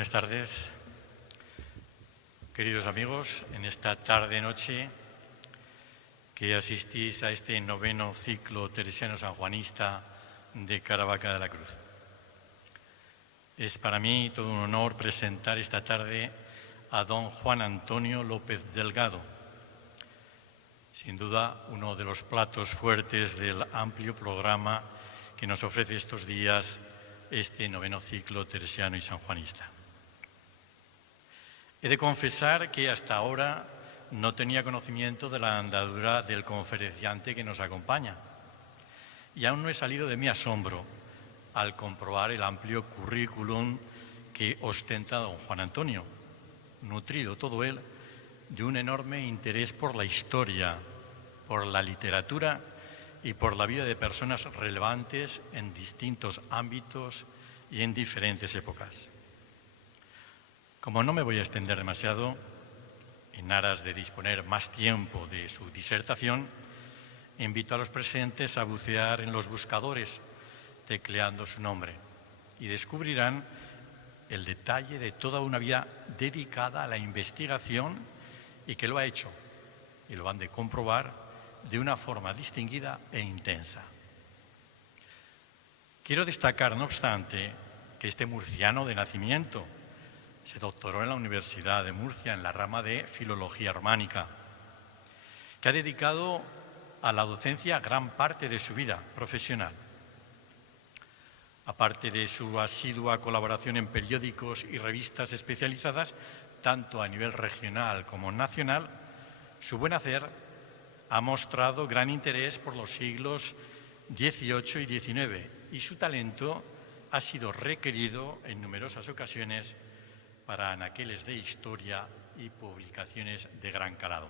Buenas tardes, queridos amigos, en esta tarde-noche que asistís a este noveno ciclo teresiano-sanjuanista de Caravaca de la Cruz. Es para mí todo un honor presentar esta tarde a don Juan Antonio López Delgado, sin duda uno de los platos fuertes del amplio programa que nos ofrece estos días este noveno ciclo teresiano y sanjuanista. He de confesar que hasta ahora no tenía conocimiento de la andadura del conferenciante que nos acompaña y aún no he salido de mi asombro al comprobar el amplio currículum que ostenta don Juan Antonio, nutrido todo él de un enorme interés por la historia, por la literatura y por la vida de personas relevantes en distintos ámbitos y en diferentes épocas. Como no me voy a extender demasiado, en aras de disponer más tiempo de su disertación, invito a los presentes a bucear en los buscadores, tecleando su nombre, y descubrirán el detalle de toda una vida dedicada a la investigación y que lo ha hecho, y lo han de comprobar de una forma distinguida e intensa. Quiero destacar, no obstante, que este murciano de nacimiento se doctoró en la Universidad de Murcia en la rama de Filología Románica, que ha dedicado a la docencia gran parte de su vida profesional. Aparte de su asidua colaboración en periódicos y revistas especializadas, tanto a nivel regional como nacional, su buen hacer ha mostrado gran interés por los siglos XVIII y XIX y su talento ha sido requerido en numerosas ocasiones para anaqueles de historia y publicaciones de gran calado.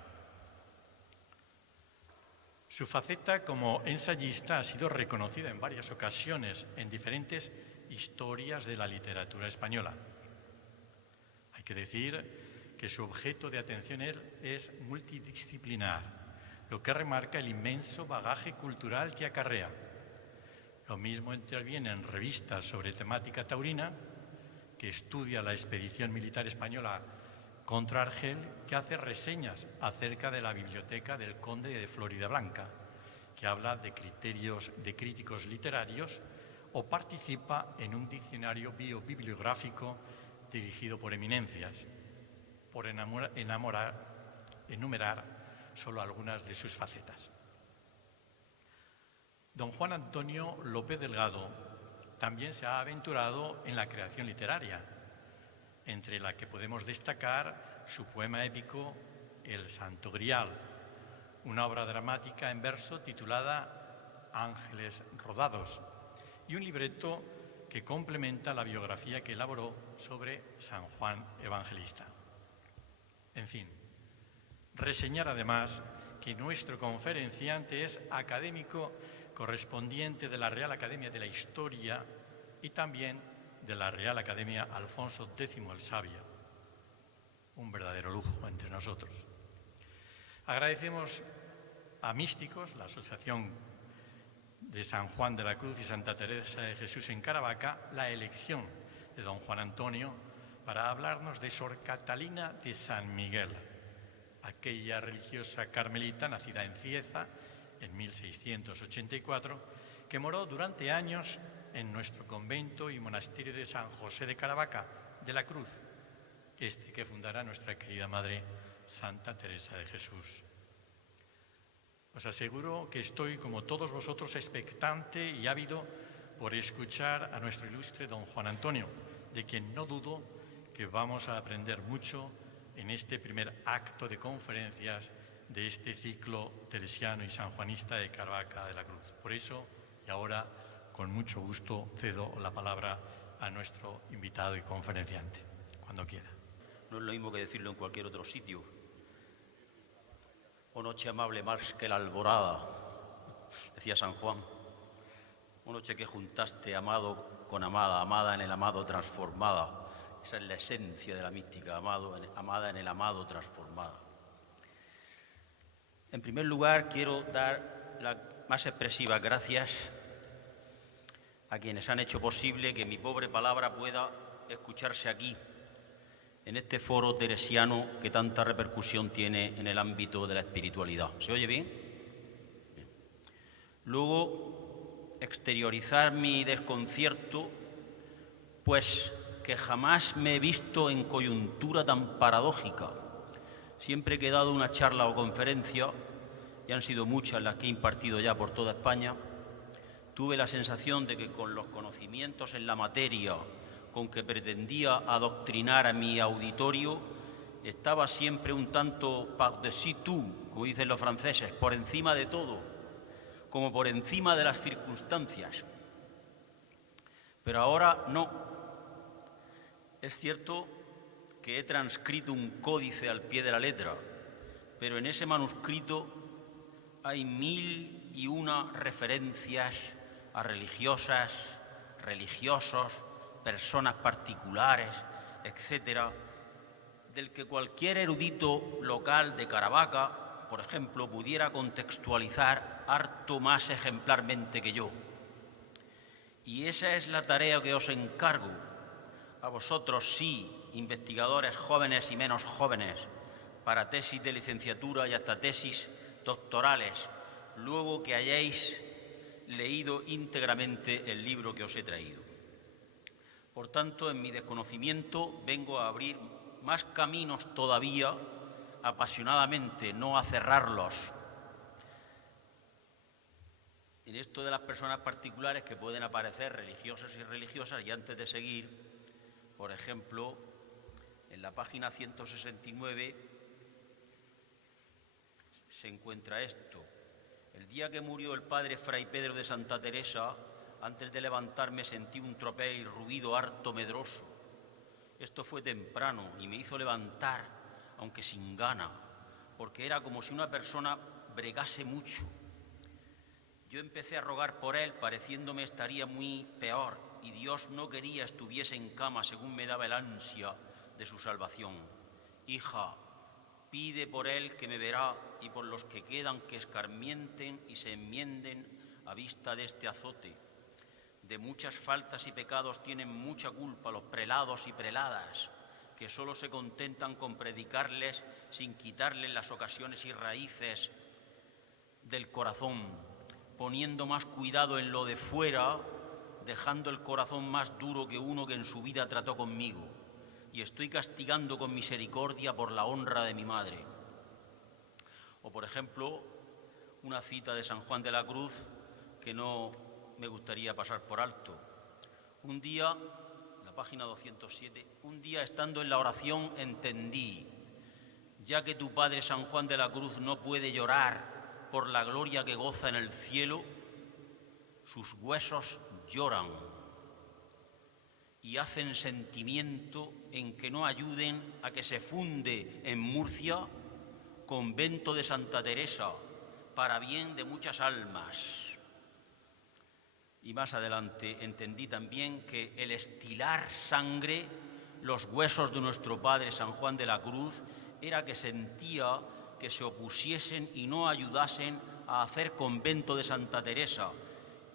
Su faceta como ensayista ha sido reconocida en varias ocasiones en diferentes historias de la literatura española. Hay que decir que su objeto de atención es multidisciplinar, lo que remarca el inmenso bagaje cultural que acarrea. Lo mismo interviene en revistas sobre temática taurina, que estudia la expedición militar española contra Argel, que hace reseñas acerca de la biblioteca del conde de Floridablanca, que habla de criterios de críticos literarios, o participa en un diccionario biobibliográfico dirigido por eminencias, por enumerar solo algunas de sus facetas. Don Juan Antonio López Delgado también se ha aventurado en la creación literaria, entre la que podemos destacar su poema épico El Santo Grial, una obra dramática en verso titulada Ángeles Rodados, y un libreto que complementa la biografía que elaboró sobre San Juan Evangelista. En fin, reseñar además que nuestro conferenciante es académico correspondiente de la Real Academia de la Historia y también de la Real Academia Alfonso X el Sabio. Un verdadero lujo entre nosotros. Agradecemos a Místicos, la Asociación de San Juan de la Cruz y Santa Teresa de Jesús en Caravaca, la elección de don Juan Antonio para hablarnos de Sor Catalina de San Miguel, aquella religiosa carmelita nacida en Cieza en 1684, que moró durante años en nuestro convento y monasterio de San José de Caravaca de la Cruz, que fundará nuestra querida Madre Santa Teresa de Jesús. Os aseguro que estoy, como todos vosotros, expectante y ávido por escuchar a nuestro ilustre don Juan Antonio, de quien no dudo que vamos a aprender mucho en este primer acto de conferencias de este ciclo teresiano y sanjuanista de Caravaca de la Cruz. Por eso, y ahora, con mucho gusto, cedo la palabra a nuestro invitado y conferenciante, cuando quiera. No es lo mismo que decirlo en cualquier otro sitio. Oh noche amable más que la alborada, decía San Juan. Oh noche que juntaste amado con amada, amada en el amado transformada. Esa es la esencia de la mística, amada en el amado transformada. En primer lugar, quiero dar las más expresivas gracias a quienes han hecho posible que mi pobre palabra pueda escucharse aquí, en este foro teresiano que tanta repercusión tiene en el ámbito de la espiritualidad. ¿Se oye bien? Bien. Luego, exteriorizar mi desconcierto, pues que jamás me he visto en coyuntura tan paradójica. Siempre que he dado una charla o conferencia, y han sido muchas las que he impartido ya por toda España, tuve la sensación de que con los conocimientos en la materia con que pretendía adoctrinar a mi auditorio, estaba siempre un tanto par-dessus tout, como dicen los franceses, por encima de todo, como por encima de las circunstancias. Pero ahora no. Es cierto que he transcrito un códice al pie de la letra, pero en ese manuscrito hay 1001 referencias a religiosas, religiosos, personas particulares, etcétera, del que cualquier erudito local de Caravaca, por ejemplo, pudiera contextualizar harto más ejemplarmente que yo. Y esa es la tarea que os encargo, a vosotros sí, investigadores jóvenes y menos jóvenes, para tesis de licenciatura y hasta tesis doctorales, luego que hayáis leído íntegramente el libro que os he traído. Por tanto, en mi desconocimiento vengo a abrir más caminos todavía, apasionadamente, no a cerrarlos. En esto de las personas particulares que pueden aparecer religiosas y religiosas, y antes de seguir, por ejemplo, en la página 169 se encuentra esto. El día que murió el padre Fray Pedro de Santa Teresa, antes de levantarme sentí un tropel y ruido harto medroso. Esto fue temprano y me hizo levantar, aunque sin gana, porque era como si una persona bregase mucho. Yo empecé a rogar por él, pareciéndome estaría muy peor, y Dios no quería estuviese en cama según me daba el ansia de su salvación. Hija, pide por él que me verá y por los que quedan que escarmienten y se enmienden a vista de este azote. De muchas faltas y pecados tienen mucha culpa los prelados y preladas, que solo se contentan con predicarles sin quitarles las ocasiones y raíces del corazón, poniendo más cuidado en lo de fuera, dejando el corazón más duro que uno que en su vida trató conmigo, y estoy castigando con misericordia por la honra de mi madre. O, por ejemplo, una cita de San Juan de la Cruz que no me gustaría pasar por alto. Un día, en la página 207, un día estando en la oración entendí, ya que tu padre San Juan de la Cruz no puede llorar por la gloria que goza en el cielo, sus huesos lloran y hacen sentimiento en que no ayuden a que se funde en Murcia convento de Santa Teresa para bien de muchas almas. Y más adelante entendí también que el estilar sangre, los huesos de nuestro padre San Juan de la Cruz, era que sentía que se opusiesen y no ayudasen a hacer convento de Santa Teresa,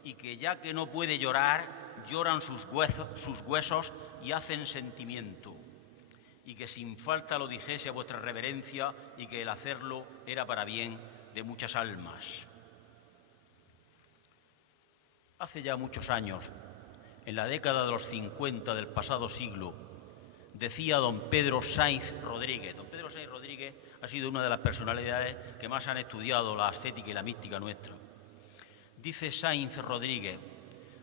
y que ya que no puede llorar, lloran sus huesos y hacen sentimiento, y que sin falta lo dijese a vuestra reverencia y que el hacerlo era para bien de muchas almas. Hace ya muchos años, en la década de los 50 del pasado siglo, decía don Pedro Sainz Rodríguez. Don Pedro Sainz Rodríguez ha sido una de las personalidades que más han estudiado la ascética y la mística nuestra. Dice Sainz Rodríguez,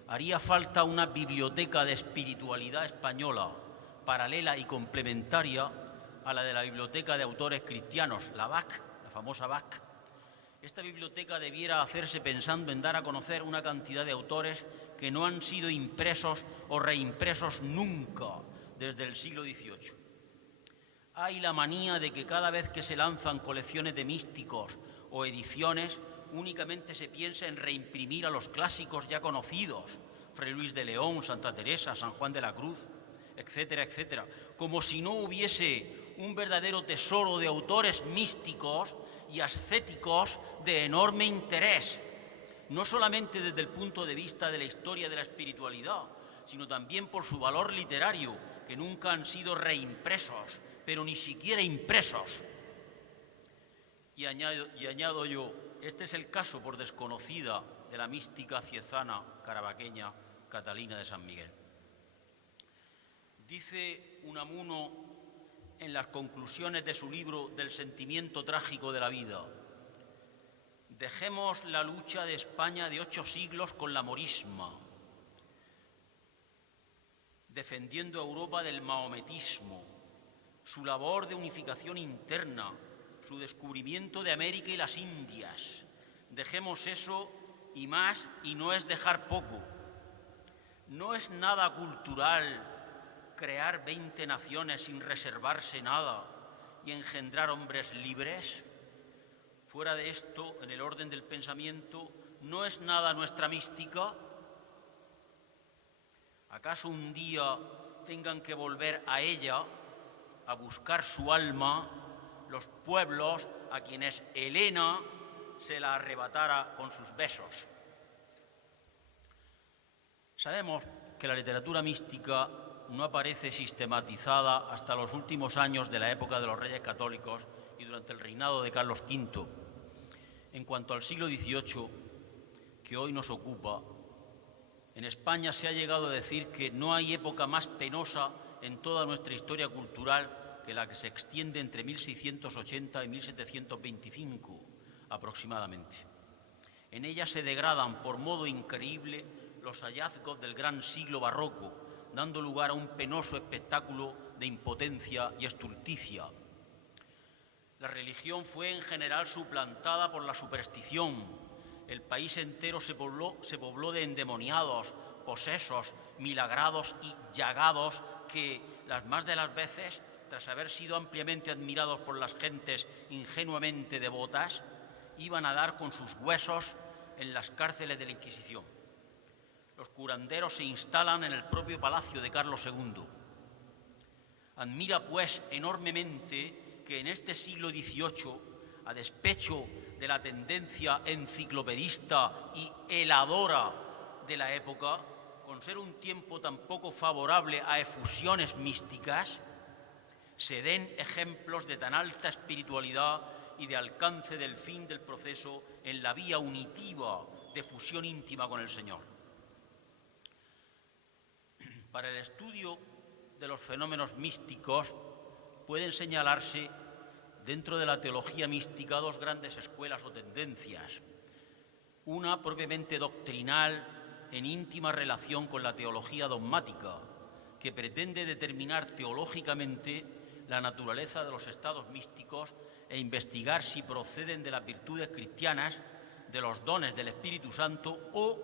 haría falta una biblioteca de espiritualidad española, paralela y complementaria a la de la Biblioteca de Autores Cristianos, la BAC, la famosa BAC. Esta biblioteca debiera hacerse pensando en dar a conocer una cantidad de autores que no han sido impresos o reimpresos nunca desde el siglo XVIII. Hay la manía de que cada vez que se lanzan colecciones de místicos o ediciones, únicamente se piensa en reimprimir a los clásicos ya conocidos, Fray Luis de León, Santa Teresa, San Juan de la Cruz, etcétera, etcétera, como si no hubiese un verdadero tesoro de autores místicos y ascéticos de enorme interés, no solamente desde el punto de vista de la historia de la espiritualidad, sino también por su valor literario, que nunca han sido reimpresos, pero ni siquiera impresos. Y añado yo, este es el caso, por desconocida, de la mística ciezana carabaqueña Catalina de San Miguel. Dice Unamuno en las conclusiones de su libro Del sentimiento trágico de la vida: dejemos la lucha de España de 8 siglos con la morisma, defendiendo a Europa del maometismo, su labor de unificación interna, su descubrimiento de América y las Indias. Dejemos eso y más, y no es dejar poco. No es nada cultural crear 20 naciones sin reservarse nada y engendrar hombres libres. Fuera de esto, en el orden del pensamiento, ¿no es nada nuestra mística? ¿Acaso un día tengan que volver a ella, a buscar su alma, los pueblos a quienes Helena se la arrebatara con sus besos? Sabemos que la literatura mística no aparece sistematizada hasta los últimos años de la época de los Reyes Católicos y durante el reinado de Carlos V. En cuanto al siglo XVIII, que hoy nos ocupa, en España se ha llegado a decir que no hay época más penosa en toda nuestra historia cultural que la que se extiende entre 1680 y 1725 aproximadamente. En ella se degradan por modo increíble los hallazgos del gran siglo barroco, dando lugar a un penoso espectáculo de impotencia y estulticia. La religión fue en general suplantada por la superstición. El país entero se pobló de endemoniados, posesos, milagrados y llagados que, las más de las veces, tras haber sido ampliamente admirados por las gentes ingenuamente devotas, iban a dar con sus huesos en las cárceles de la Inquisición. Los curanderos se instalan en el propio palacio de Carlos II. Admira, pues, enormemente que en este siglo XVIII, a despecho de la tendencia enciclopedista y heladora de la época, con ser un tiempo tan poco favorable a efusiones místicas, se den ejemplos de tan alta espiritualidad y de alcance del fin del proceso en la vía unitiva de fusión íntima con el Señor. Para el estudio de los fenómenos místicos pueden señalarse dentro de la teología mística 2 grandes escuelas o tendencias. Una propiamente doctrinal en íntima relación con la teología dogmática, que pretende determinar teológicamente la naturaleza de los estados místicos e investigar si proceden de las virtudes cristianas, de los dones del Espíritu Santo o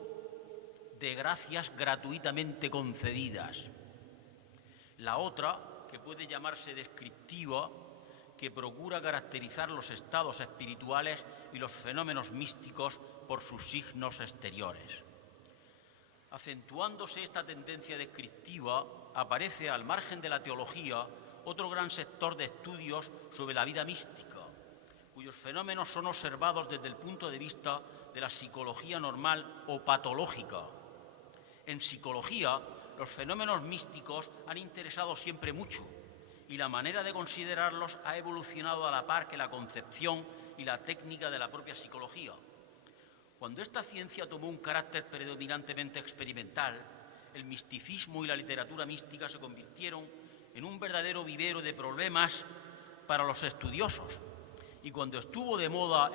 de gracias gratuitamente concedidas. La otra, que puede llamarse descriptiva, que procura caracterizar los estados espirituales y los fenómenos místicos por sus signos exteriores. Acentuándose esta tendencia descriptiva, aparece al margen de la teología otro gran sector de estudios sobre la vida mística, cuyos fenómenos son observados desde el punto de vista de la psicología normal o patológica. En psicología, los fenómenos místicos han interesado siempre mucho y la manera de considerarlos ha evolucionado a la par que la concepción y la técnica de la propia psicología. Cuando esta ciencia tomó un carácter predominantemente experimental, el misticismo y la literatura mística se convirtieron en un verdadero vivero de problemas para los estudiosos. Y cuando estuvo de moda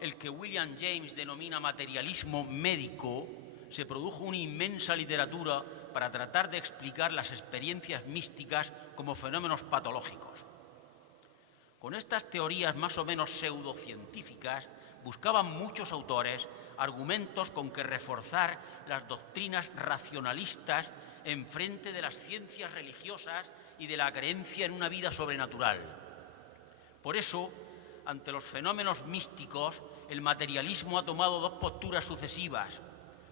el que William James denomina materialismo médico, se produjo una inmensa literatura para tratar de explicar las experiencias místicas como fenómenos patológicos. Con estas teorías más o menos pseudocientíficas buscaban muchos autores argumentos con que reforzar las doctrinas racionalistas en frente de las ciencias religiosas y de la creencia en una vida sobrenatural. Por eso, ante los fenómenos místicos, el materialismo ha tomado 2 posturas sucesivas.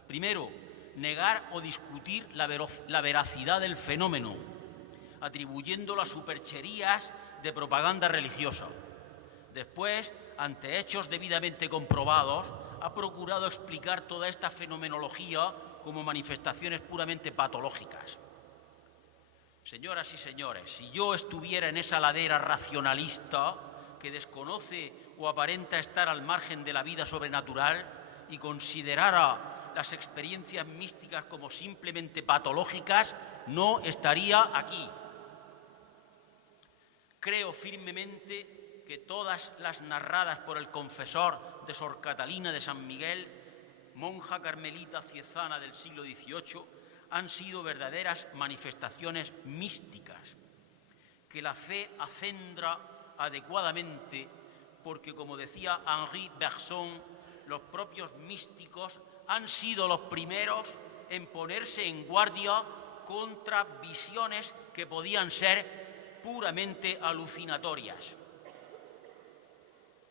Primero, negar o discutir la veracidad del fenómeno, atribuyéndolo a supercherías de propaganda religiosa. Después, ante hechos debidamente comprobados, ha procurado explicar toda esta fenomenología como manifestaciones puramente patológicas. Señoras y señores, si yo estuviera en esa ladera racionalista que desconoce o aparenta estar al margen de la vida sobrenatural y considerara las experiencias místicas como simplemente patológicas, no estaría aquí. Creo firmemente que todas las narradas por el confesor de Sor Catalina de San Miguel, monja carmelita ciezana del siglo XVIII, han sido verdaderas manifestaciones místicas, que la fe acendra adecuadamente porque, como decía Henri Bergson, los propios místicos han sido los primeros en ponerse en guardia contra visiones que podían ser puramente alucinatorias.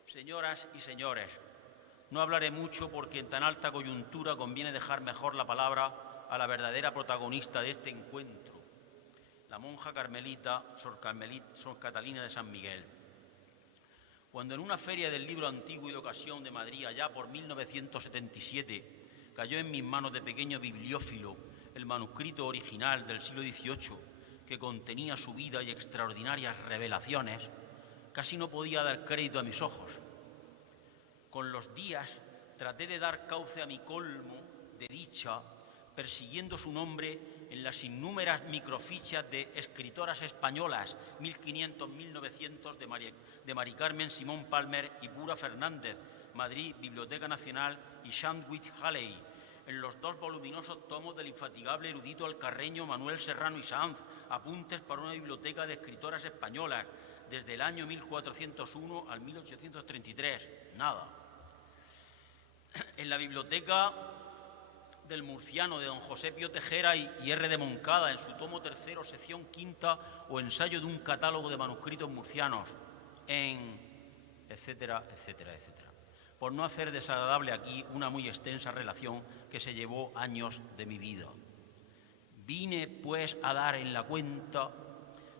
Señoras y señores, no hablaré mucho porque en tan alta coyuntura conviene dejar mejor la palabra a la verdadera protagonista de este encuentro, la monja carmelita Sor Catalina de San Miguel. Cuando en una feria del libro antiguo y de ocasión de Madrid, allá por 1977, cayó en mis manos de pequeño bibliófilo el manuscrito original del siglo XVIII que contenía su vida y extraordinarias revelaciones, casi no podía dar crédito a mis ojos. Con los días traté de dar cauce a mi colmo de dicha, persiguiendo su nombre en las innúmeras microfichas de escritoras españolas 1500-1900 de Mari Carmen Simón Palmer y Pura Fernández, Madrid, Biblioteca Nacional, y Sandwich Halley, en los dos voluminosos tomos del infatigable erudito alcarreño Manuel Serrano y Sanz, Apuntes para una biblioteca de escritoras españolas, desde el año 1401 al 1833. Nada. En la biblioteca del Murciano de don José Pío Tejera y R. de Moncada, en su tomo tercero, sección quinta, o ensayo de un catálogo de manuscritos murcianos, en etcétera, etcétera, etcétera. Por no hacer desagradable aquí una muy extensa relación que se llevó años de mi vida. Vine, pues, a dar en la cuenta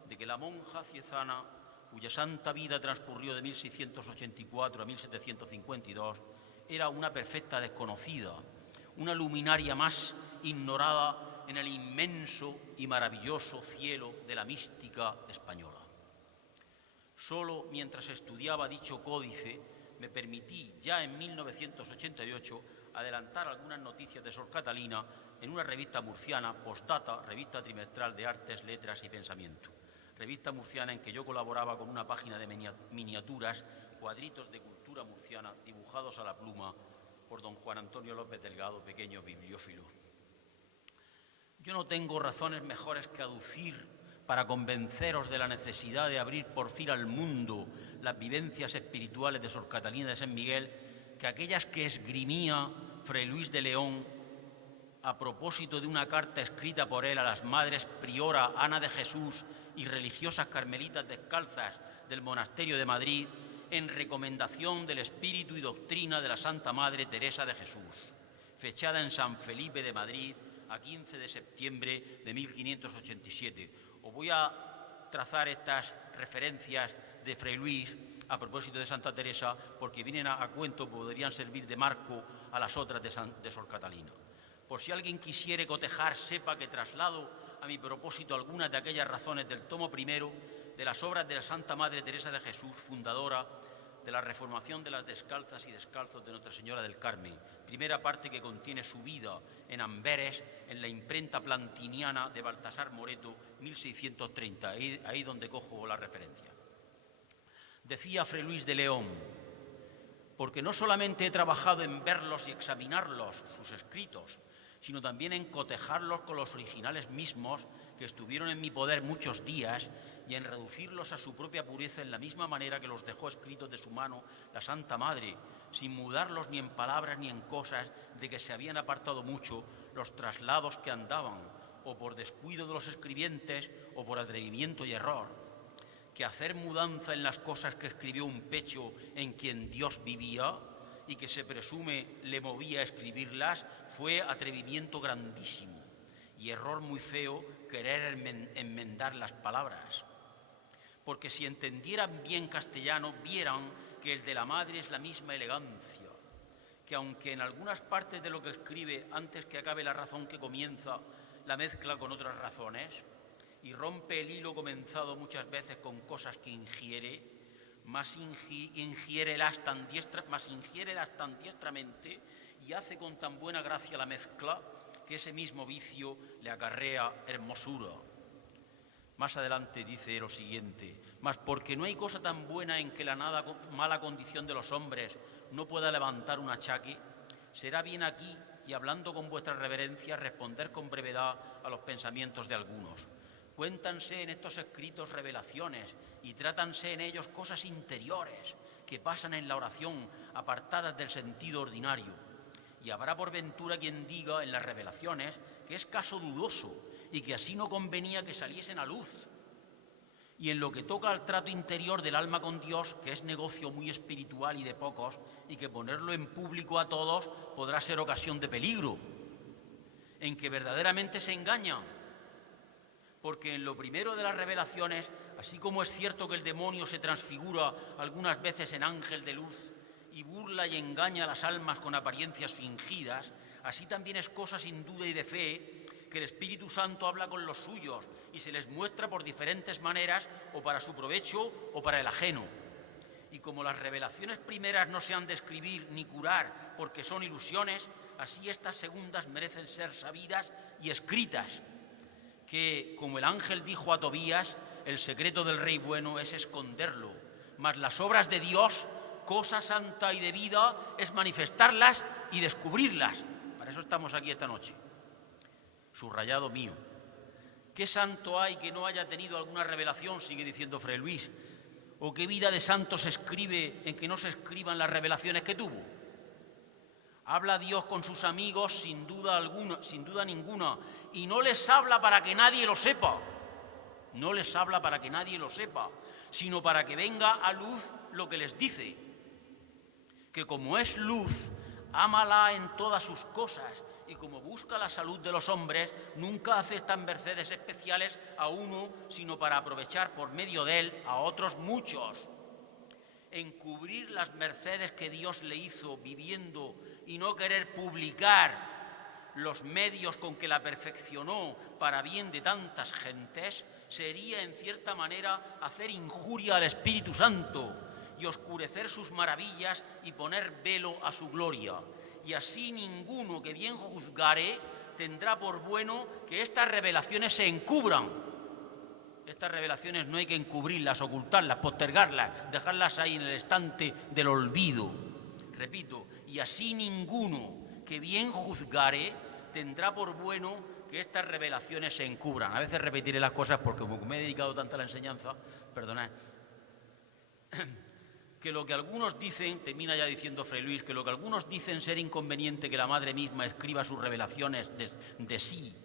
de que la monja ciezana, cuya santa vida transcurrió de 1684 a 1752, era una perfecta desconocida, una luminaria más ignorada en el inmenso y maravilloso cielo de la mística española. Solo mientras estudiaba dicho códice me permití, ya en 1988, adelantar algunas noticias de Sor Catalina en una revista murciana, Postdata, revista trimestral de artes, letras y pensamiento. Revista murciana en que yo colaboraba con una página de miniaturas, cuadritos de cultura murciana dibujados a la pluma por don Juan Antonio López Delgado, pequeño bibliófilo. Yo no tengo razones mejores que aducir para convenceros de la necesidad de abrir por fin al mundo las vivencias espirituales de Sor Catalina de San Miguel que aquellas que esgrimía Fray Luis de León a propósito de una carta escrita por él a las madres priora Ana de Jesús y religiosas carmelitas descalzas del monasterio de Madrid, en recomendación del espíritu y doctrina de la Santa Madre Teresa de Jesús, fechada en San Felipe de Madrid a 15 de septiembre de 1587. Os voy a trazar estas referencias de Fray Luis a propósito de Santa Teresa porque vienen a cuento, podrían servir de marco a las otras de Sor Catalina. Por si alguien quisiere cotejar, sepa que traslado a mi propósito algunas de aquellas razones del tomo primero de las obras de la Santa Madre Teresa de Jesús, fundadora de la reformación de las descalzas y descalzos de Nuestra Señora del Carmen, primera parte que contiene su vida en Amberes, en la imprenta plantiniana de Baltasar Moreto, 1630, ahí donde cojo la referencia. Decía Fray Luis de León, porque no solamente he trabajado en verlos y examinarlos, sus escritos, sino también en cotejarlos con los originales mismos que estuvieron en mi poder muchos días y en reducirlos a su propia pureza en la misma manera que los dejó escritos de su mano la Santa Madre, sin mudarlos ni en palabras ni en cosas de que se habían apartado mucho los traslados que andaban, o por descuido de los escribientes o por atrevimiento y error, que hacer mudanza en las cosas que escribió un pecho en quien Dios vivía y que se presume le movía a escribirlas, fue atrevimiento grandísimo y error muy feo querer enmendar las palabras. Porque si entendieran bien castellano, vieran que el de la Madre es la misma elegancia, que aunque en algunas partes de lo que escribe, antes que acabe la razón que comienza, la mezcla con otras razones, y rompe el hilo comenzado muchas veces con cosas que ingiere, más ingiérelas tan diestramente y hace con tan buena gracia la mezcla que ese mismo vicio le acarrea hermosura. Más adelante dice lo siguiente: mas porque no hay cosa tan buena en que la nada mala condición de los hombres no pueda levantar un achaque, será bien aquí, y hablando con vuestra reverencia, responder con brevedad a los pensamientos de algunos. Cuéntanse en estos escritos revelaciones y trátanse en ellos cosas interiores que pasan en la oración, apartadas del sentido ordinario. Y habrá por ventura quien diga en las revelaciones que es caso dudoso y que así no convenía que saliesen a luz. Y en lo que toca al trato interior del alma con Dios, que es negocio muy espiritual y de pocos, y que ponerlo en público a todos podrá ser ocasión de peligro, en que verdaderamente se engañan. Porque en lo primero de las revelaciones, así como es cierto que el demonio se transfigura algunas veces en ángel de luz y burla y engaña a las almas con apariencias fingidas, así también es cosa sin duda y de fe que el Espíritu Santo habla con los suyos y se les muestra por diferentes maneras, o para su provecho o para el ajeno. Y como las revelaciones primeras no se han de escribir ni curar porque son ilusiones, así estas segundas merecen ser sabidas y escritas, que, como el ángel dijo a Tobías, el secreto del Rey bueno es esconderlo, mas las obras de Dios, cosa santa y debida, es manifestarlas y descubrirlas. Para eso estamos aquí esta noche. Subrayado mío. ¿Qué santo hay que no haya tenido alguna revelación?, sigue diciendo Fray Luis. ¿O qué vida de santo se escribe en que no se escriban las revelaciones que tuvo? Habla Dios con sus amigos sin duda ninguna, y no les habla para que nadie lo sepa. No les habla para que nadie lo sepa, sino para que venga a luz lo que les dice. Que como es luz, ámala en todas sus cosas, y como busca la salud de los hombres, nunca hace estas mercedes especiales a uno, sino para aprovechar por medio de él a otros muchos. Encubrir las mercedes que Dios le hizo viviendo y no querer publicar los medios con que la perfeccionó para bien de tantas gentes, sería en cierta manera hacer injuria al Espíritu Santo y oscurecer sus maravillas y poner velo a su gloria. Y así ninguno que bien juzgare tendrá por bueno que estas revelaciones se encubran. Estas revelaciones no hay que encubrirlas, ocultarlas, postergarlas, dejarlas ahí en el estante del olvido. Repito, y así ninguno que bien juzgare tendrá por bueno que estas revelaciones se encubran. A veces repetiré las cosas porque como me he dedicado tanto a la enseñanza, perdonad, que lo que algunos dicen, termina ya diciendo Fray Luis, que lo que algunos dicen ser inconveniente que la Madre misma escriba sus revelaciones de sí,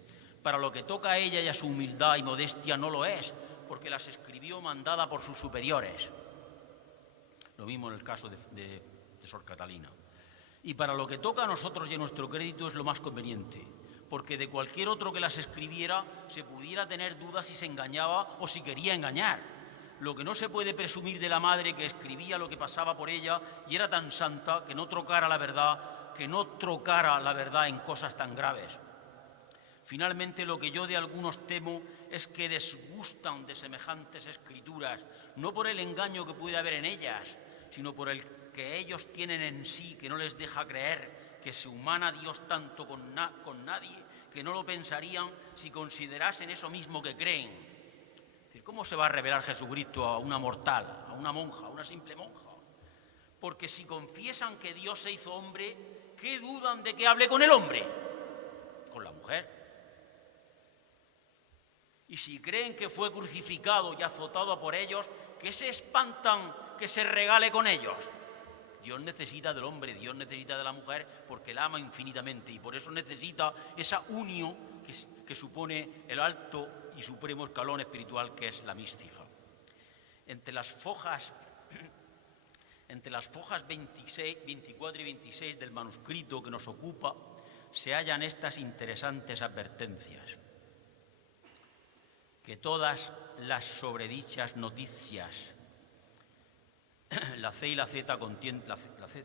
para lo que toca a ella y a su humildad y modestia no lo es, porque las escribió mandada por sus superiores. Lo mismo en el caso de Sor Catalina. Y para lo que toca a nosotros y a nuestro crédito es lo más conveniente, porque de cualquier otro que las escribiera se pudiera tener dudas si se engañaba o si quería engañar. Lo que no se puede presumir de la Madre, que escribía lo que pasaba por ella y era tan santa que no trocara la verdad en cosas tan graves. Finalmente, lo que yo de algunos temo es que desgustan de semejantes escrituras, no por el engaño que puede haber en ellas, sino por el que ellos tienen en sí, que no les deja creer que se humana Dios tanto con nadie, que no lo pensarían si considerasen eso mismo que creen. ¿Cómo se va a revelar Jesucristo a una mortal, a una monja, a una simple monja? Porque si confiesan que Dios se hizo hombre, ¿qué dudan de que hable con el hombre? Con la mujer. Y si creen que fue crucificado y azotado por ellos, ¿qué se espantan que se regale con ellos? Dios necesita del hombre, Dios necesita de la mujer porque la ama infinitamente y por eso necesita esa unión que supone el alto y supremo escalón espiritual que es la mística. Entre las fojas 24 y 26 del manuscrito que nos ocupa se hallan estas interesantes advertencias. Que todas las sobredichas noticias, la C y la Z la C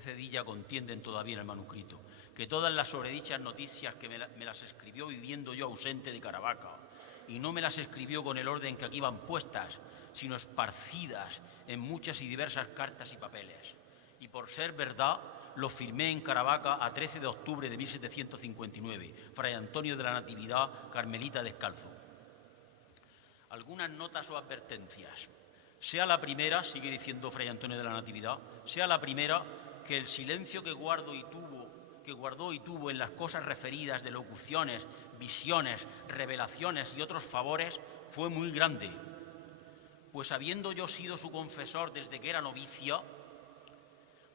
cedilla contienden todavía en el manuscrito, que todas las sobredichas noticias que me las escribió viviendo yo ausente de Caravaca, y no me las escribió con el orden que aquí van puestas, sino esparcidas en muchas y diversas cartas y papeles. Y por ser verdad, lo firmé en Caravaca a 13 de octubre de 1759, Fray Antonio de la Natividad, Carmelita Descalzo. Algunas notas o advertencias. Sea la primera, sigue diciendo Fray Antonio de la Natividad, sea la primera que el silencio que guardó y tuvo en las cosas referidas de locuciones, visiones, revelaciones y otros favores fue muy grande, pues habiendo yo sido su confesor desde que era novicia,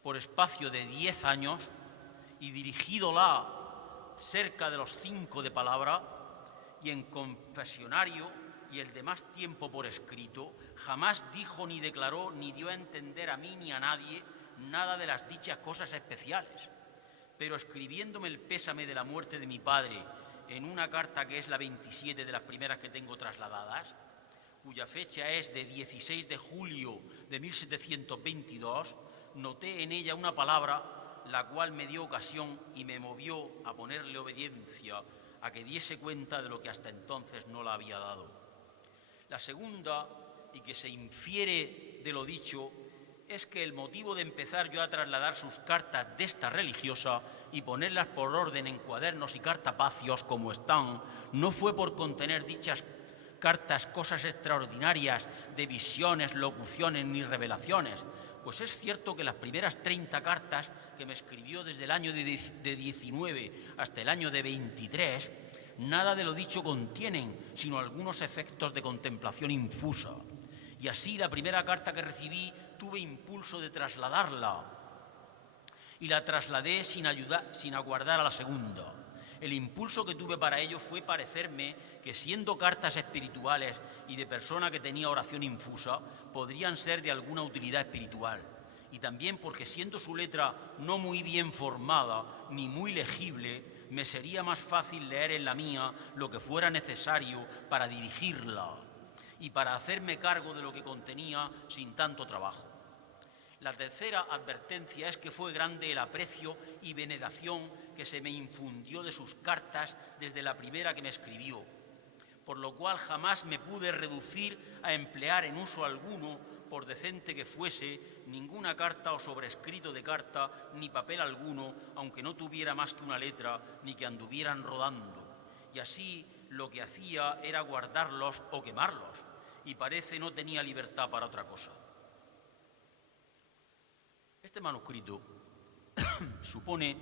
por espacio de 10 años, y dirigídola cerca de los 5 de palabra, y en confesionario y el demás tiempo por escrito, jamás dijo ni declaró ni dio a entender a mí ni a nadie nada de las dichas cosas especiales. Pero escribiéndome el pésame de la muerte de mi padre en una carta que es la 27 de las primeras que tengo trasladadas, cuya fecha es de 16 de julio de 1722, noté en ella una palabra la cual me dio ocasión y me movió a ponerle obediencia, a que diese cuenta de lo que hasta entonces no la había dado. La segunda, y que se infiere de lo dicho, es que el motivo de empezar yo a trasladar sus cartas de esta religiosa y ponerlas por orden en cuadernos y cartapacios como están, no fue por contener dichas cartas cosas extraordinarias de visiones, locuciones ni revelaciones, pues es cierto que las primeras 30 cartas que me escribió desde el año de 19 hasta el año de 23, nada de lo dicho contienen, sino algunos efectos de contemplación infusa. Y así la primera carta que recibí tuve impulso de trasladarla y la trasladé sin aguardar a la segunda. El impulso que tuve para ello fue parecerme que, siendo cartas espirituales y de persona que tenía oración infusa, podrían ser de alguna utilidad espiritual. Y también porque, siendo su letra no muy bien formada ni muy legible, me sería más fácil leer en la mía lo que fuera necesario para dirigirla y para hacerme cargo de lo que contenía sin tanto trabajo. La tercera advertencia es que fue grande el aprecio y veneración que se me infundió de sus cartas desde la primera que me escribió, por lo cual jamás me pude reducir a emplear en uso alguno, por decente que fuese, ninguna carta o sobrescrito de carta, ni papel alguno, aunque no tuviera más que una letra, ni que anduvieran rodando. Y así lo que hacía era guardarlos o quemarlos, y parece no tenía libertad para otra cosa. Este manuscrito supone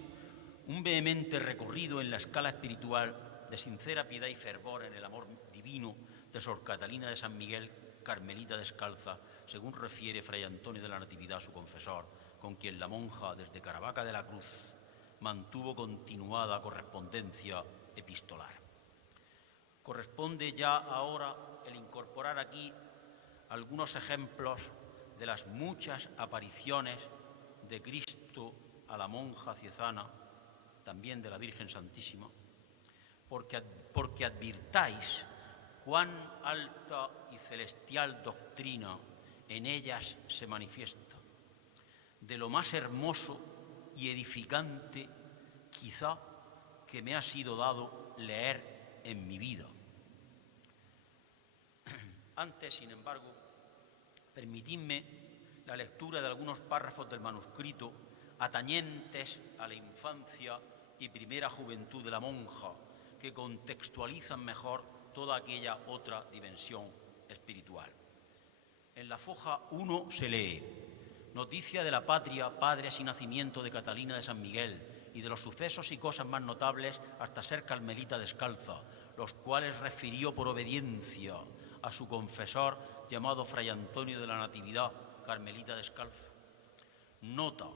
un vehemente recorrido en la escala espiritual de sincera piedad y fervor en el amor divino de Sor Catalina de San Miguel, Carmelita Descalza, según refiere Fray Antonio de la Natividad, su confesor, con quien la monja desde Caravaca de la Cruz mantuvo continuada correspondencia epistolar. Corresponde ya ahora el incorporar aquí algunos ejemplos de las muchas apariciones de Cristo a la monja ciezana, también de la Virgen Santísima, porque advirtáis cuán alta y celestial doctrina en ellas se manifiesta, de lo más hermoso y edificante quizá que me ha sido dado leer en mi vida. Antes, sin embargo, permitidme la lectura de algunos párrafos del manuscrito atañentes a la infancia y primera juventud de la monja, que contextualizan mejor toda aquella otra dimensión espiritual. En la foja 1 se lee: noticia de la patria, padres y nacimiento de Catalina de San Miguel, y de los sucesos y cosas más notables hasta ser Carmelita Descalza, los cuales refirió por obediencia a su confesor llamado Fray Antonio de la Natividad, Carmelita Descalza. Nota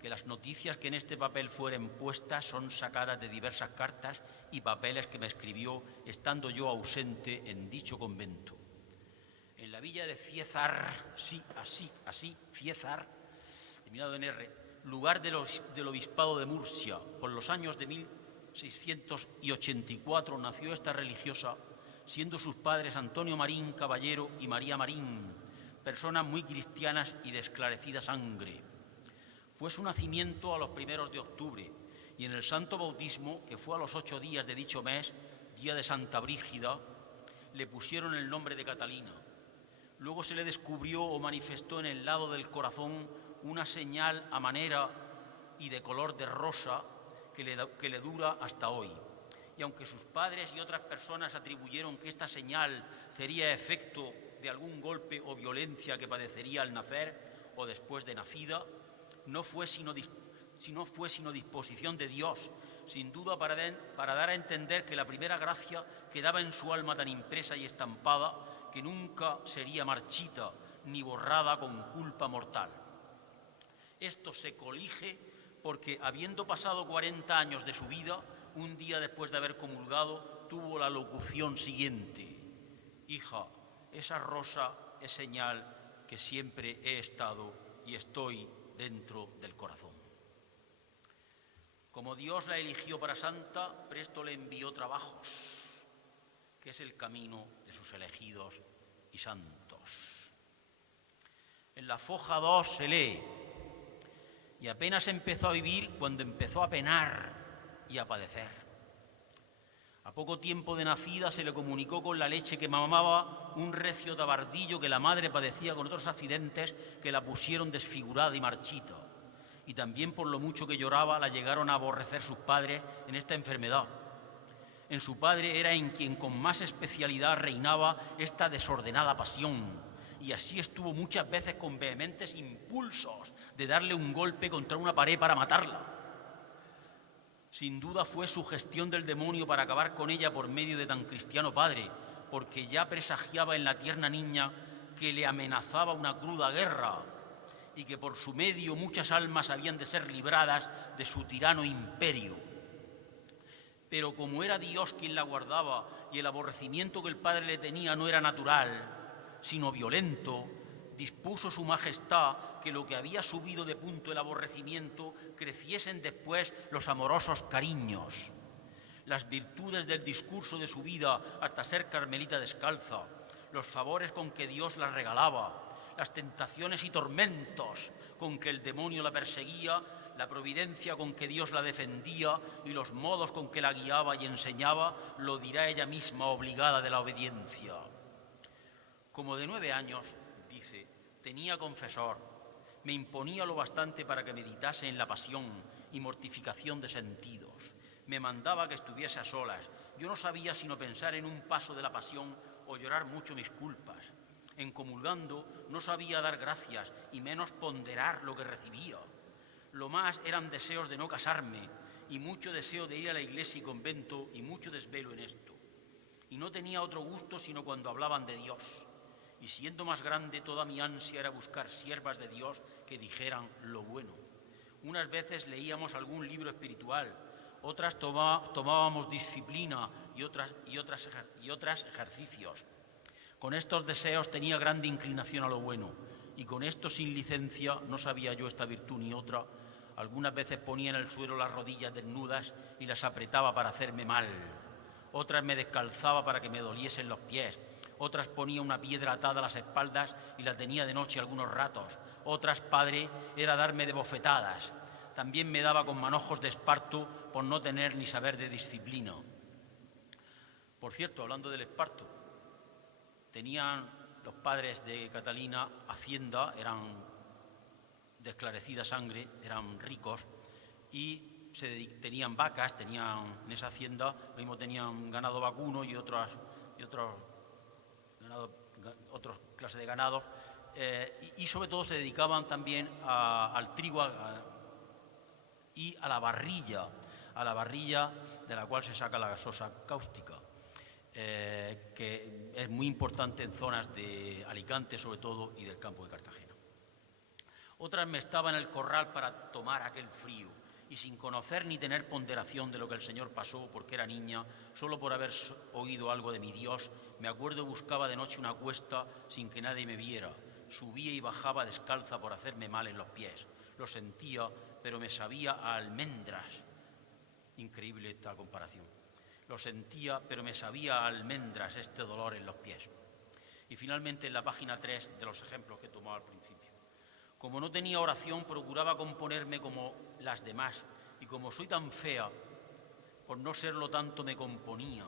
que las noticias que en este papel fueren puestas son sacadas de diversas cartas y papeles que me escribió estando yo ausente en dicho convento. En la villa de Ciezar, Ciezar, terminado en R, lugar del obispado de Murcia, por los años de 1684 nació esta religiosa, siendo sus padres Antonio Marín Caballero y María Marín, personas muy cristianas y de esclarecida sangre. Fue su nacimiento a los 1 de octubre y en el santo bautismo, que fue a los 8 días de dicho mes, día de Santa Brígida, le pusieron el nombre de Catalina. Luego se le descubrió o manifestó en el lado del corazón una señal a manera y de color de rosa que le dura hasta hoy. Y aunque sus padres y otras personas atribuyeron que esta señal sería efecto de algún golpe o violencia que padecería al nacer o después de nacida, no fue sino disposición de Dios, sin duda para dar a entender que la primera gracia quedaba en su alma tan impresa y estampada que nunca sería marchita ni borrada con culpa mortal. Esto se colige porque, habiendo pasado 40 años de su vida, un día después de haber comulgado, tuvo la locución siguiente: hija, esa rosa es señal que siempre he estado y estoy dentro del corazón. Como Dios la eligió para santa, presto le envió trabajos, que es el camino de sus elegidos y santos. En la foja 2 se lee: y apenas empezó a vivir cuando empezó a penar y a padecer. A poco tiempo de nacida se le comunicó con la leche que mamaba un recio tabardillo que la madre padecía con otros accidentes que la pusieron desfigurada y marchita. Y también por lo mucho que lloraba la llegaron a aborrecer sus padres en esta enfermedad. En su padre era en quien con más especialidad reinaba esta desordenada pasión, y así estuvo muchas veces con vehementes impulsos de darle un golpe contra una pared para matarla. Sin duda fue sugestión del demonio para acabar con ella por medio de tan cristiano padre, porque ya presagiaba en la tierna niña que le amenazaba una cruda guerra y que por su medio muchas almas habían de ser libradas de su tirano imperio. Pero como era Dios quien la guardaba y el aborrecimiento que el padre le tenía no era natural, sino violento, dispuso su majestad que lo que había subido de punto el aborrecimiento creciesen después los amorosos cariños. Las virtudes del discurso de su vida hasta ser carmelita descalza, los favores con que Dios la regalaba, las tentaciones y tormentos con que el demonio la perseguía, la providencia con que Dios la defendía y los modos con que la guiaba y enseñaba, lo dirá ella misma obligada de la obediencia. Como de 9 años, dice, tenía confesor, me imponía lo bastante para que meditase en la pasión y mortificación de sentidos. Me mandaba que estuviese a solas. Yo no sabía sino pensar en un paso de la pasión o llorar mucho mis culpas. En comulgando no sabía dar gracias y menos ponderar lo que recibía. Lo más eran deseos de no casarme y mucho deseo de ir a la iglesia y convento y mucho desvelo en esto. Y no tenía otro gusto sino cuando hablaban de Dios. Y siendo más grande, toda mi ansia era buscar siervas de Dios que dijeran lo bueno. Unas veces leíamos algún libro espiritual, otras tomábamos disciplina y otras ejercicios. Con estos deseos tenía grande inclinación a lo bueno, y con esto sin licencia no sabía yo esta virtud ni otra. Algunas veces ponía en el suelo las rodillas desnudas y las apretaba para hacerme mal. Otras me descalzaba para que me doliesen los pies. Otras ponía una piedra atada a las espaldas y la tenía de noche algunos ratos. Otras, padre, era darme de bofetadas. También me daba con manojos de esparto por no tener ni saber de disciplina. Por cierto, hablando del esparto, tenían los padres de Catalina hacienda, eran de esclarecida sangre, eran ricos y tenían vacas, tenían en esa hacienda, lo mismo tenían ganado vacuno y otras clases de ganados, y sobre todo se dedicaban también al trigo y a la barrilla de la cual se saca la gasosa cáustica, que es muy importante en zonas de Alicante sobre todo y del campo de Cartagena. Otras me estaban en el corral para tomar aquel frío y sin conocer ni tener ponderación de lo que el Señor pasó porque era niña, solo por haber oído algo de mi Dios, me acuerdo buscaba de noche una cuesta sin que nadie me viera, subía y bajaba descalza por hacerme mal en los pies, lo sentía, pero me sabía a almendras. Increíble esta comparación. Lo sentía, pero me sabía a almendras este dolor en los pies. Y finalmente en la página 3 de los ejemplos que he tomado al principio. Como no tenía oración, procuraba componerme como las demás, y como soy tan fea, por no serlo tanto me componía.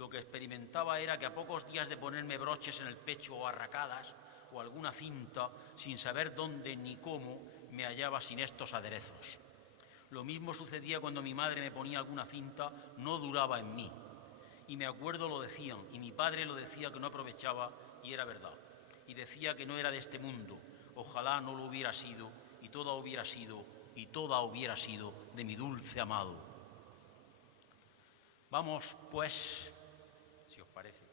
lo que experimentaba era que a pocos días de ponerme broches en el pecho o arracadas o alguna cinta, sin saber dónde ni cómo, me hallaba sin estos aderezos. Lo mismo sucedía cuando mi madre me ponía alguna cinta, no duraba en mí. Y me acuerdo lo decían, y mi padre lo decía que no aprovechaba, y era verdad. Y decía que no era de este mundo, ojalá no lo hubiera sido, y toda hubiera sido de mi dulce amado. Vamos, pues, si os parece,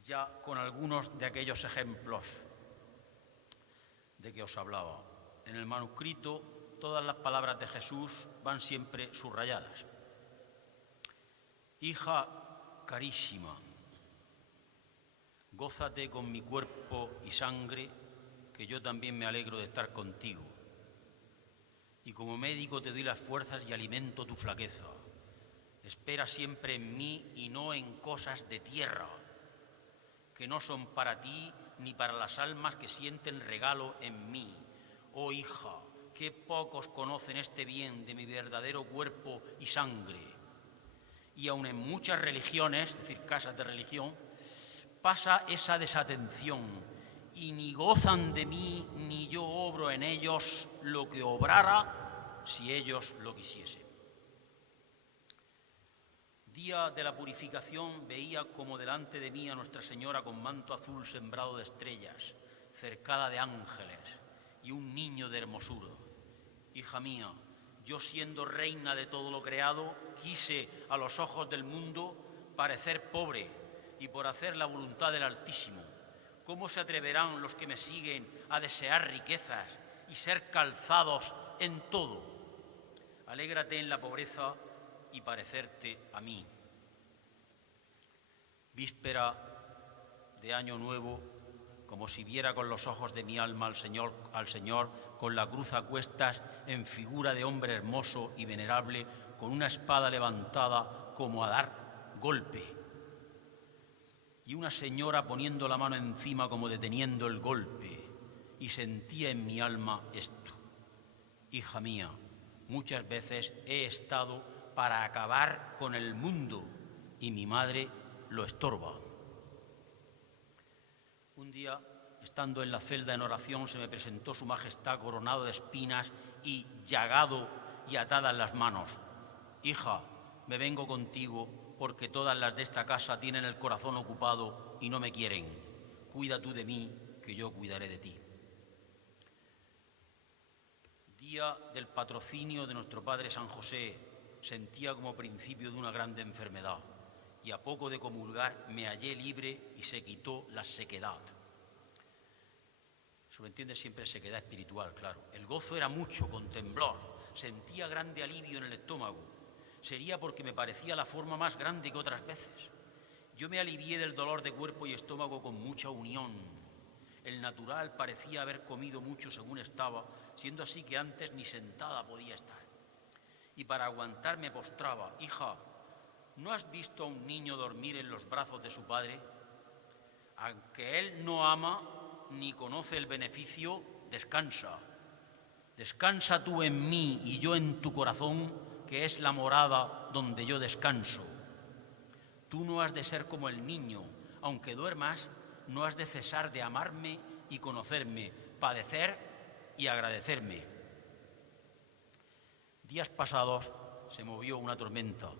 ya con algunos de aquellos ejemplos de que os hablaba. En el manuscrito, todas las palabras de Jesús van siempre subrayadas. Hija carísima, gózate con mi cuerpo y sangre, que yo también me alegro de estar contigo. Y como médico te doy las fuerzas y alimento tu flaqueza. Espera siempre en mí y no en cosas de tierra, que no son para ti ni para las almas que sienten regalo en mí. Oh hija, qué pocos conocen este bien de mi verdadero cuerpo y sangre. Y aun en muchas religiones, es decir, casas de religión, pasa esa desatención y ni gozan de mí ni yo obro en ellos lo que obrara si ellos lo quisiesen. Día de la purificación veía como delante de mí a Nuestra Señora con manto azul sembrado de estrellas, cercada de ángeles y un niño de hermosura. Hija mía, yo siendo reina de todo lo creado, quise a los ojos del mundo parecer pobre y por hacer la voluntad del Altísimo. ¿Cómo se atreverán los que me siguen a desear riquezas y ser calzados en todo? Alégrate en la pobreza y parecerte a mí. Víspera de Año Nuevo, como si viera con los ojos de mi alma al Señor con la cruz a cuestas en figura de hombre hermoso y venerable, con una espada levantada como a dar golpe, y una señora poniendo la mano encima como deteniendo el golpe, y sentía en mi alma esto: hija mía, muchas veces he estado para acabar con el mundo y mi madre lo estorba. Un día, estando en la celda en oración, se me presentó su majestad coronado de espinas y llagado y atadas las manos. Hija, me vengo contigo porque todas las de esta casa tienen el corazón ocupado y no me quieren. Cuida tú de mí, que yo cuidaré de ti. Día del patrocinio de nuestro Padre San José. Sentía como principio de una grande enfermedad y a poco de comulgar me hallé libre y se quitó la sequedad. Subentiende siempre sequedad espiritual, claro. El gozo era mucho, con temblor. Sentía grande alivio en el estómago. Sería porque me parecía la forma más grande que otras veces. Yo me alivié del dolor de cuerpo y estómago con mucha unión. El natural parecía haber comido mucho según estaba, siendo así que antes ni sentada podía estar. Y para aguantar me postraba. Hija, ¿no has visto a un niño dormir en los brazos de su padre? Aunque él no ama ni conoce el beneficio, descansa. Descansa tú en mí y yo en tu corazón, que es la morada donde yo descanso. Tú no has de ser como el niño, aunque duermas, no has de cesar de amarme y conocerme, padecer y agradecerme. Días pasados se movió una tormenta.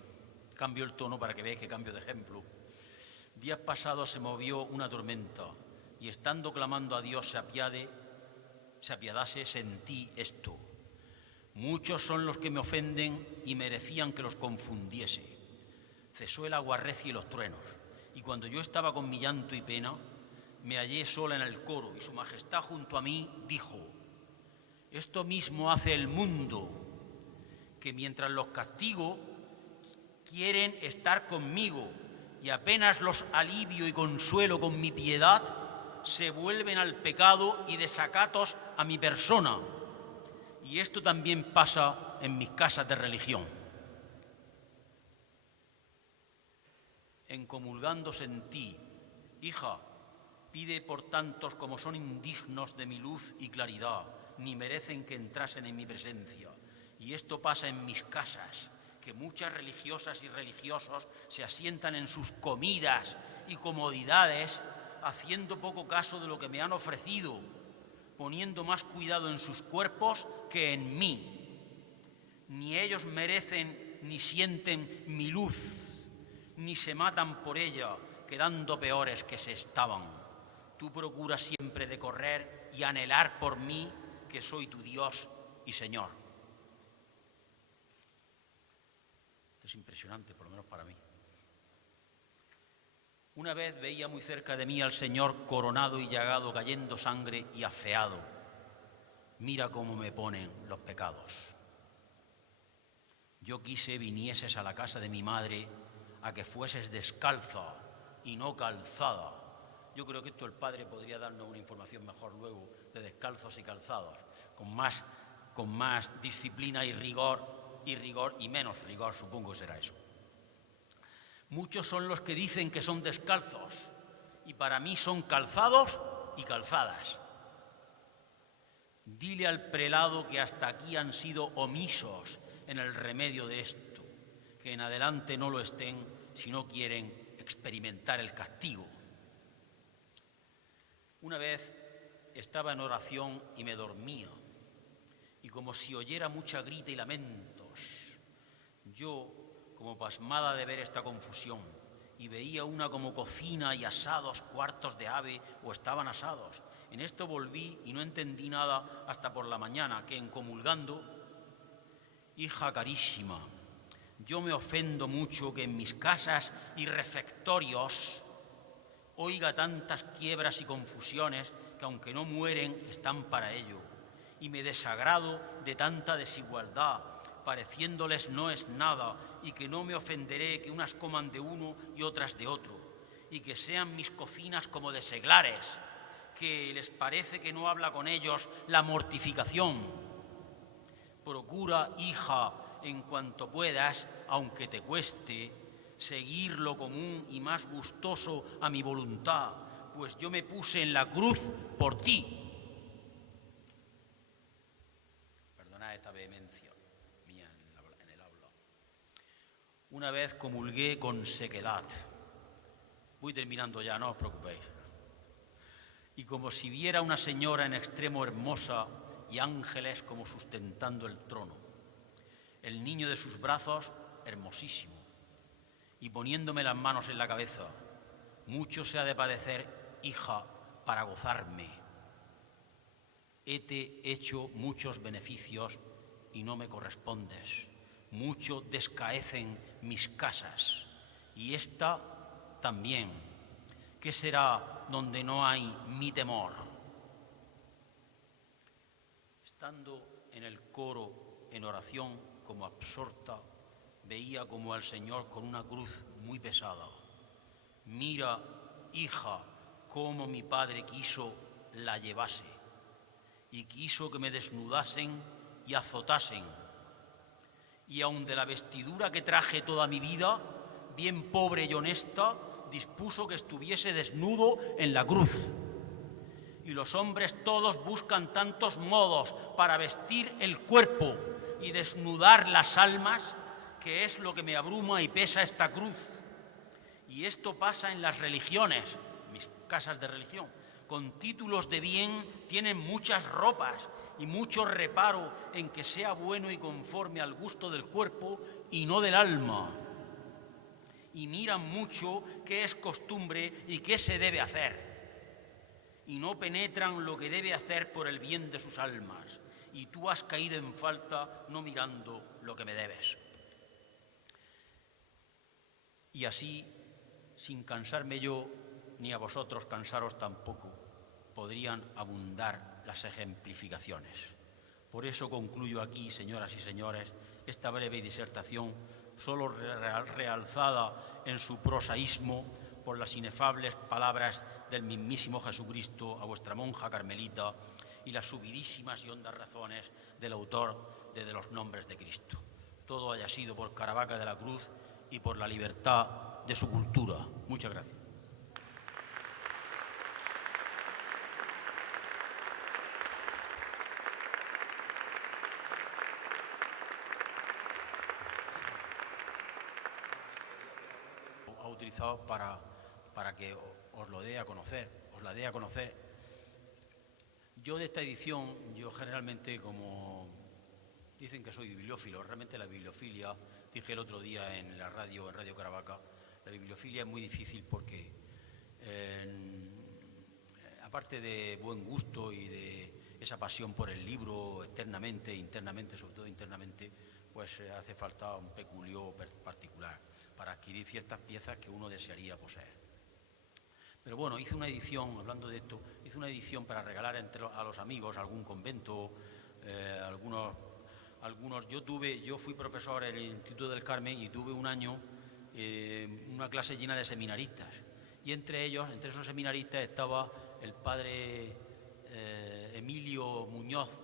Cambio el tono para que veáis que cambio de ejemplo. Días pasados se movió una tormenta y estando clamando a Dios se apiadase, sentí esto: muchos son los que me ofenden y merecían que los confundiese. Cesó el agua recia y los truenos, y cuando yo estaba con mi llanto y pena, me hallé sola en el coro y su majestad junto a mí dijo: esto mismo hace el mundo, que mientras los castigo quieren estar conmigo y apenas los alivio y consuelo con mi piedad, se vuelven al pecado y desacatos a mi persona. Y esto también pasa en mis casas de religión. En comulgando sentí: hija, pide por tantos como son indignos de mi luz y claridad, ni merecen que entrasen en mi presencia. Y esto pasa en mis casas, que muchas religiosas y religiosos se asientan en sus comidas y comodidades, haciendo poco caso de lo que me han ofrecido, poniendo más cuidado en sus cuerpos que en mí. Ni ellos merecen ni sienten mi luz, ni se matan por ella, quedando peores que se estaban. Tú procuras siempre de correr y anhelar por mí, que soy tu Dios y Señor. Esto es impresionante, por lo menos para mí. Una vez veía muy cerca de mí al Señor coronado y llagado, cayendo sangre y afeado. Mira cómo me ponen los pecados. Yo quise vinieses a la casa de mi madre, a que fueses descalza y no calzada. Yo creo que esto el padre podría darnos una información mejor luego de descalzos y calzados, con más disciplina y rigor y menos rigor, supongo que será eso. Muchos son los que dicen que son descalzos y para mí son calzados y calzadas. Dile al prelado que hasta aquí han sido omisos en el remedio de esto, que en adelante no lo estén si no quieren experimentar el castigo. Una vez estaba en oración y me dormía, y como si oyera mucha grita y lamentos, yo, como pasmada de ver esta confusión, y veía una como cocina y asados cuartos de ave, o estaban asados. En esto volví y no entendí nada hasta por la mañana, que en comulgando, hija carísima, yo me ofendo mucho que en mis casas y refectorios oiga tantas quiebras y confusiones que aunque no mueren están para ello, y me desagrado de tanta desigualdad, pareciéndoles no es nada, y que no me ofenderé que unas coman de uno y otras de otro, y que sean mis cocinas como de seglares, que les parece que no habla con ellos la mortificación. Procura, hija, en cuanto puedas, aunque te cueste, seguir lo común y más gustoso a mi voluntad, pues yo me puse en la cruz por ti. Perdonad esta vehemencia mía en el habla. Una vez comulgué con sequedad. Voy terminando ya, no os preocupéis. Y como si viera una señora en extremo hermosa y ángeles como sustentando el trono. El niño de sus brazos, hermosísimo. Y poniéndome las manos en la cabeza, mucho se ha de padecer, hija, para gozarme. Hete hecho muchos beneficios y no me correspondes. Mucho descaecen mis casas, y esta también. ¿Qué será donde no hay mi temor? Estando en el coro en oración como absorta, veía como al Señor con una cruz muy pesada. Mira, hija, cómo mi padre quiso la llevase, y quiso que me desnudasen y azotasen. Y aun de la vestidura que traje toda mi vida, bien pobre y honesta, dispuso que estuviese desnudo en la cruz. Y los hombres todos buscan tantos modos para vestir el cuerpo y desnudar las almas, que es lo que me abruma y pesa esta cruz. Y esto pasa en las religiones, mis casas de religión. Con títulos de bien tienen muchas ropas y mucho reparo en que sea bueno y conforme al gusto del cuerpo y no del alma. Y miran mucho qué es costumbre y qué se debe hacer. Y no penetran lo que debe hacer por el bien de sus almas. Y tú has caído en falta no mirando lo que me debes. Y así, sin cansarme yo, ni a vosotros cansaros tampoco, podrían abundar las ejemplificaciones. Por eso concluyo aquí, señoras y señores, esta breve disertación, solo realzada en su prosaísmo por las inefables palabras del mismísimo Jesucristo a vuestra monja carmelita y las subidísimas y hondas razones del autor de los nombres de Cristo. Todo haya sido por Caravaca de la Cruz y por la libertad de su cultura. Muchas gracias. bautizado para que os lo dé a conocer, os la dé a conocer. Yo de esta edición, yo generalmente, como dicen que soy bibliófilo, realmente la bibliofilia, dije el otro día en la radio, en Radio Caravaca, la bibliofilia es muy difícil porque, aparte de buen gusto y de esa pasión por el libro externamente, internamente, sobre todo internamente, pues hace falta un peculio particular para adquirir ciertas piezas que uno desearía poseer. Pero bueno, hice una edición, hablando de esto, hice una edición para regalar a los amigos, algún convento, algunos. Yo fui profesor en el Instituto del Carmen y tuve un año una clase llena de seminaristas. Y entre esos seminaristas estaba el padre Emilio Muñoz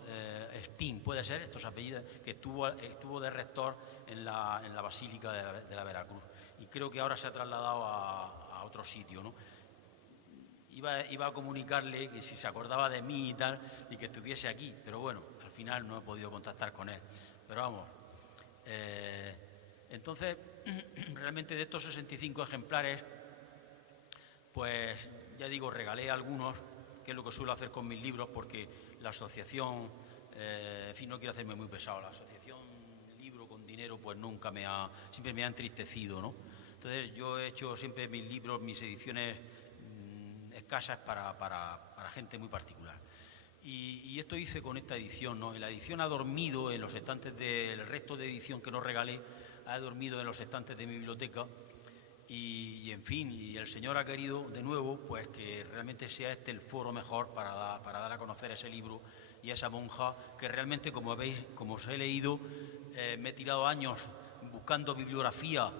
Espín, puede ser, estos apellidos, que estuvo de rector en la Basílica de la Veracruz. Y creo que ahora se ha trasladado a otro sitio, ¿no? Iba a comunicarle que si se acordaba de mí y tal, y que estuviese aquí, pero bueno, al final no he podido contactar con él. Pero vamos, entonces, realmente de estos 65 ejemplares, pues ya digo, regalé algunos, que es lo que suelo hacer con mis libros, porque la asociación, en fin, no quiero hacerme muy pesado, la asociación Libro con Dinero, pues siempre me ha entristecido, ¿no? Entonces yo he hecho siempre mis libros, mis ediciones escasas para gente muy particular. Y esto hice con esta edición, ¿no? La edición ha dormido en los estantes del resto de edición que no regalé, ha dormido en los estantes de mi biblioteca y en fin, y el Señor ha querido de nuevo pues que realmente sea este el foro mejor para dar a conocer ese libro y a esa monja que realmente, como os he leído, me he tirado años buscando bibliografía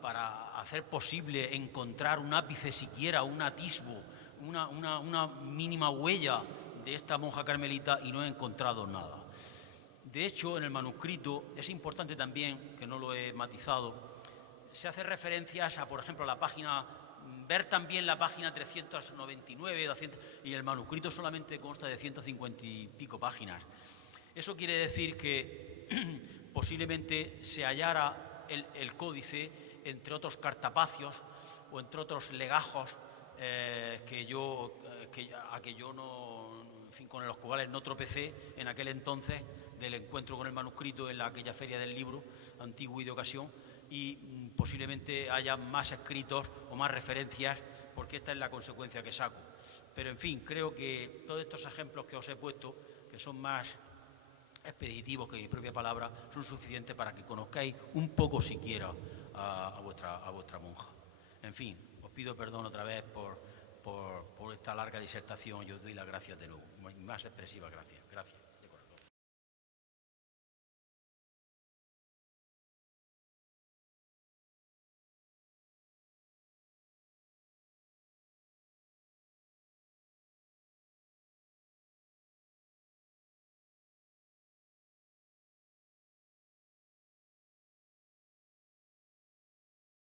para hacer posible encontrar un ápice siquiera, un atisbo, una mínima huella de esta monja carmelita y no he encontrado nada. De hecho, en el manuscrito es importante también, que no lo he matizado, se hace referencias a, por ejemplo, ver también la página 399, 200, y el manuscrito solamente consta de 150 y pico páginas. Eso quiere decir que posiblemente se hallara el códice entre otros cartapacios o entre otros legajos con los cuales no tropecé en aquel entonces del encuentro con el manuscrito en aquella feria del libro antiguo y de ocasión, y posiblemente haya más escritos o más referencias, porque esta es la consecuencia que saco. Pero en fin, creo que todos estos ejemplos que os he puesto, que son más expeditivos que mi propia palabra, son suficientes para que conozcáis un poco siquiera a vuestra monja. En fin, os pido perdón otra vez por esta larga disertación y os doy las gracias de nuevo, más expresivas gracias. Gracias.